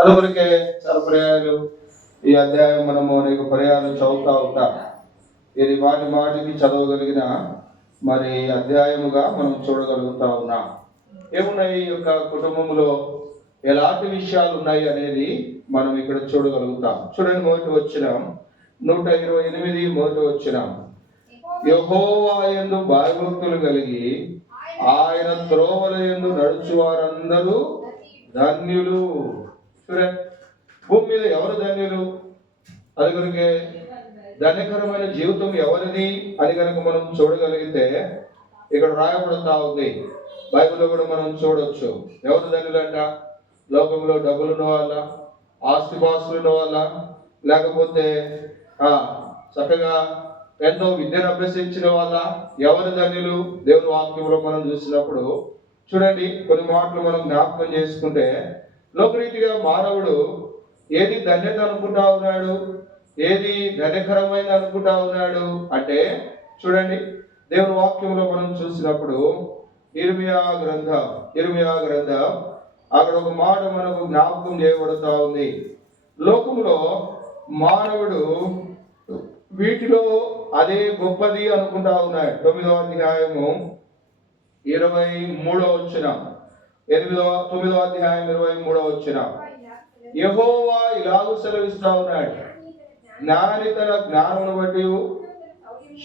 అందుకొరకే చాలా పర్యాయాలు ఈ అధ్యాయం మనము అనేక పర్యాయాలు చదువుతా ఉంటాం. ఇది మాటి మాటికి చదవగలిగిన మరి అధ్యాయముగా మనం చూడగలుగుతా ఉన్నాం. ఏమున్నాయి ఈ యొక్క కుటుంబంలో ఎలాంటి విషయాలు ఉన్నాయి అనేది మనం ఇక్కడ చూడగలుగుతాం. చూడండి, మొదటి వచనం 128 మొదటి వచనం. యెహోవా యందు భయభక్తులు కలిగి ఆయన త్రోవల యందు నడుచు వారందరూ ధన్యులు. చూడండి, భూమి మీద ఎవరు ధన్యులు? అది కనుక ధన్యకరమైన జీవితం ఎవరిది అని కనుక మనం చూడగలిగితే ఇక్కడ రాయబడుతా ఉంది. బైబిల్లో కూడా మనం చూడొచ్చు. ఎవరు ధన్యులంట? లోకంలో డబ్బులున్న వాళ్ళ, ఆస్తిపాస్తులున్న వాళ్ళ, లేకపోతే చక్కగా ఎంతో విద్యను అభ్యసించిన వాళ్ళ? ఎవరు ధన్యులు? దేవుని వాక్యంలో మనం చూసినప్పుడు చూడండి, కొన్ని మాటలు మనం జ్ఞాపకం చేసుకుంటే, లోకరీతిగా మానవుడు ఏది ధన్యత అనుకుంటా ఉన్నాడు, ఏది ధన్యకరమైన అనుకుంటా ఉన్నాడు అంటే చూడండి, దేవుని వాక్యంలో మనం చూసినప్పుడు ఇర్మియా గ్రంథం అక్కడ ఒక మాట మనకు జ్ఞాపకం చేయబడుతూ ఉంది. లోకంలో మానవుడు వీటిలో అదే గొప్పది అనుకుంటా ఉన్నాడు. 9వ అధ్యాయము 23వ వచనం, 9వ అధ్యాయం 23వ వచనం. యెహోవా ఇలాగూ సెలవిస్తా ఉన్నాడు, జ్ఞాని తన జ్ఞానమును బట్టి,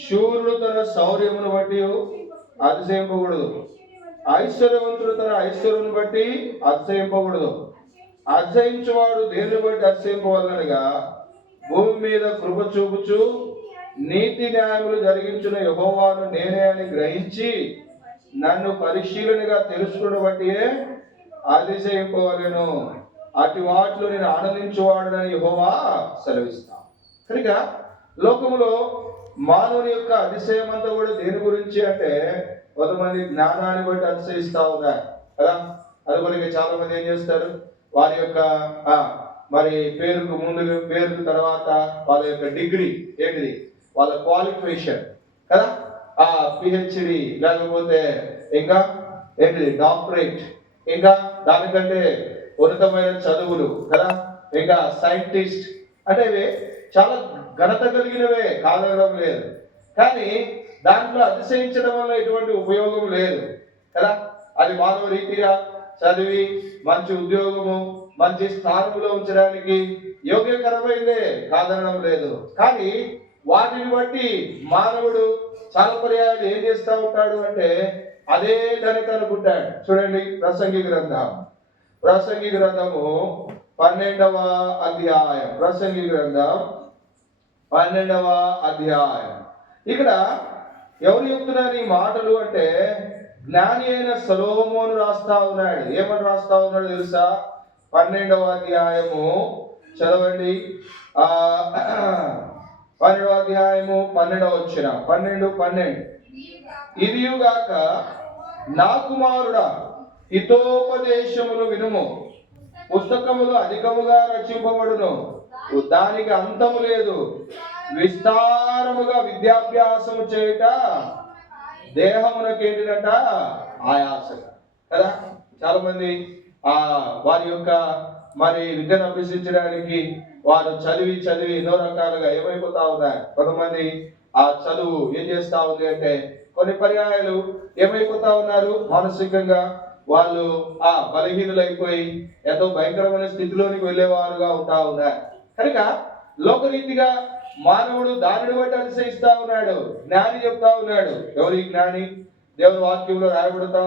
శూరుడు తన శౌర్యమును బట్టి అతిశయింపకూడదు, ఐశ్వర్యవంతుడు తన ఐశ్వర్యమును బట్టి అతిశయింపకూడదు. అతిశయించువాడు దేనిని బట్టి అతిశయింపవలనగా, భూమి మీద కృప చూపుచు నీతి న్యాయములు జరిగించిన యెహోవాను నేనే అని గ్రహించి నన్ను పరిశీలనగా తెలుసుకున్న బట్టియే అతిశయింపవలెను. అటు వాటిలో నేను ఆనందించువాడని యెహోవా సెలవిస్తా. కనుక లోకములో మానవుని యొక్క అతిశయం అంతా కూడా దేని గురించి అంటే, కొంతమంది జ్ఞానాన్ని బట్టి అతిశయిస్తా ఉన్నారు కదా. అందుకొరకు చాలా మంది ఏం చేస్తారు, వారి యొక్క మరి పేరుకు తర్వాత వాళ్ళ యొక్క డిగ్రీ ఏంటిది, వాళ్ళ క్వాలిఫికేషన్ కదా, పిహెచ్డి, లేకపోతే ఇంకా ఏంటిది డాక్టరేట్, ఇంకా దానికంటే ఉన్నతమైన చదువులు కదా, ఇంకా సైంటిస్ట్ అంటే ఇవి చాలా ఘనత కలిగినవే, కాదనడం లేదు. కానీ దాంట్లో అతిశయించడం వల్ల ఎటువంటి ఉపయోగం లేదు కదా. అది మానవ రీతిగా చదివి మంచి ఉద్యోగము, మంచి స్థానంలో ఉంచడానికి యోగ్యకరమైందే, కాదనడం లేదు. కానీ వాటిని బట్టి మానవుడు చాలా పర్యాయాలు ఏం చేస్తూ ఉంటాడు అంటే అదే ధనిక అనుకుంటాడు. చూడండి, ప్రసంగి గ్రంథము 12వ అధ్యాయం, ప్రసంగి గ్రంథం 12వ అధ్యాయం. ఇక్కడ ఎవరు చెప్తున్నారు ఈ మాటలు అంటే, జ్ఞాని అయిన సొలొమోను రాస్తా ఉన్నాడు. ఏమని రాస్తా ఉన్నాడు తెలుసా? 12వ అధ్యాయము చదవండి. 12వ అధ్యాయము 12వ వచనం, 12. ఇదియుగాక నా కుమారుడా, హితోపదేశములు వినుము, పుస్తకములు అధికముగా రచింపబడును, దానికి అంతము లేదు, విస్తారముగా విద్యాభ్యాసము చేయుట దేహమునకు ఏంటిదంట ఆయాసగా కదా. చాలా మంది వారి యొక్క మరి విద్యను అభ్యసించడానికి వారు చదివి ఎన్నో రకాలుగా ఏమైపోతా ఉన్నారు. కొంతమంది ఆ చదువు ఏం చేస్తా ఉంది అంటే కొన్ని పర్యాయాలు ఏమైపోతా ఉన్నారు, మానసికంగా వాళ్ళు బలహీనులైపోయి ఎంతో భయంకరమైన స్థితిలోనికి వెళ్ళేవారుగా ఉంటా ఉన్నారు. కనుక లోకరీతిగా మానవుడు దానిని బట్టి అతిశయిస్తా ఉన్నాడు. జ్ఞాని చెప్తా ఉన్నాడు. ఎవరి జ్ఞాని? దేవుని వాక్యంలో రాయబడతా